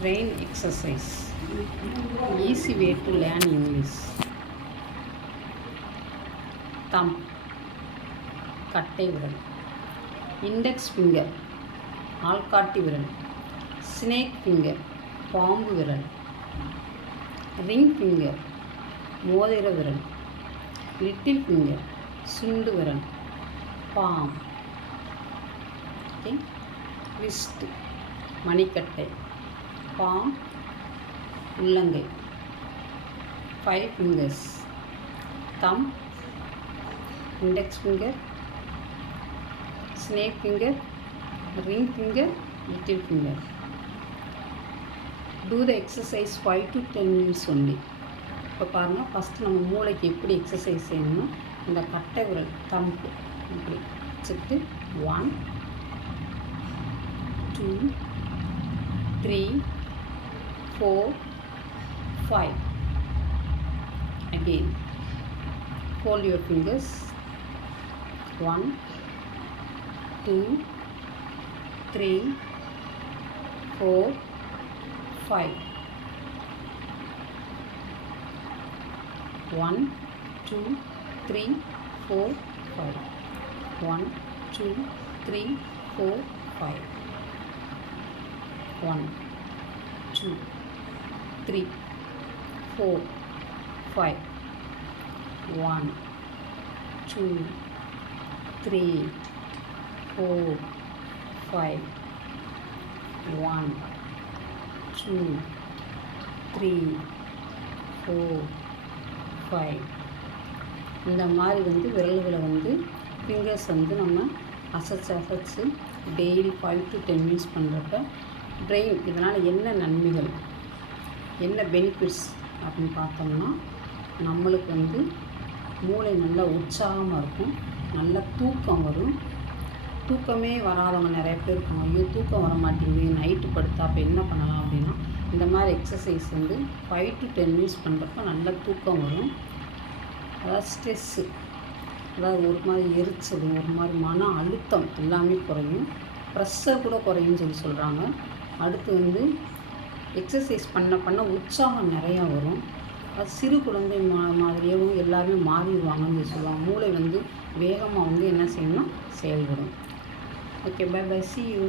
Brain exercise. Easy way to learn English. Thumb, கட்டை விரல். Index finger, ஆள்காட்டி விரல். Snake finger, பாம்பு விரல். Ring finger, மோதிர விரல். Little finger, சுண்டு விரல். Palm. Okay. Wrist, மணிக்கட்டை. Palm, உள்ளங்கை. 5 fingers. Thumb, index finger, snake finger, ring finger, little finger. Do the exercise 5 to 10 minutes only. இப்போ பாருங்கள், ஃபஸ்ட்டு நம்ம மூளைக்கு எப்படி எக்ஸசைஸ் செய்யணும்னா இந்த கட்டை விரல் தம்பு இப்படி வச்சுட்டு 1 2 3 4 5. Again, hold your fingers 1 2 3 4 5. 1 2 3 4 5. 1 2 3 4 5. 1 2 3 4 5. 1 2 3 4 5. 1 2 3 4 5. இந்த மாதிரி விரல்களை ஃபிங்கர்ஸ் நம்ம அசைச்சு டெய்லி 5 to 10 minutes பண்ணுறப்ப பிரெயின் இதனால் என்ன நன்மைகள், என்ன பெனிஃபிட்ஸ் அப்படின்னு பார்த்தோம்னா நம்மளுக்கு மூளை நல்லா உற்சாகமாக இருக்கும், நல்லா தூக்கம் வரும். தூக்கமே வராதவங்க நிறைய பேர் இருக்காங்க. ஐயோ தூக்கம் வர மாட்டேங்குது, நைட்டு படுத்தா அப்போ என்ன பண்ணலாம் அப்படின்னா இந்த மாதிரி எக்ஸசைஸ் 5 to 10 minutes பண்ணுறப்ப நல்லா தூக்கம் வரும். அதாவது ஸ்ட்ரெஸ்ஸு, அதாவது ஒரு மாதிரி எரிச்சல், ஒரு மாதிரி மன அழுத்தம் எல்லாமே குறையும். ப்ரெஷர் கூட குறையும்னு சொல்கிறாங்க. அடுத்து எக்ஸசைஸ் பண்ண உற்சாகம் நிறையா வரும். அது சிறு குழந்தை மாதிரியாகவும் எல்லாருமே மாறிடுவாங்கன்னு சொல்லுவாங்க. மூளை வேகமாக என்ன செய்யணும்னா செயல்படும். Okay, bye bye, see you.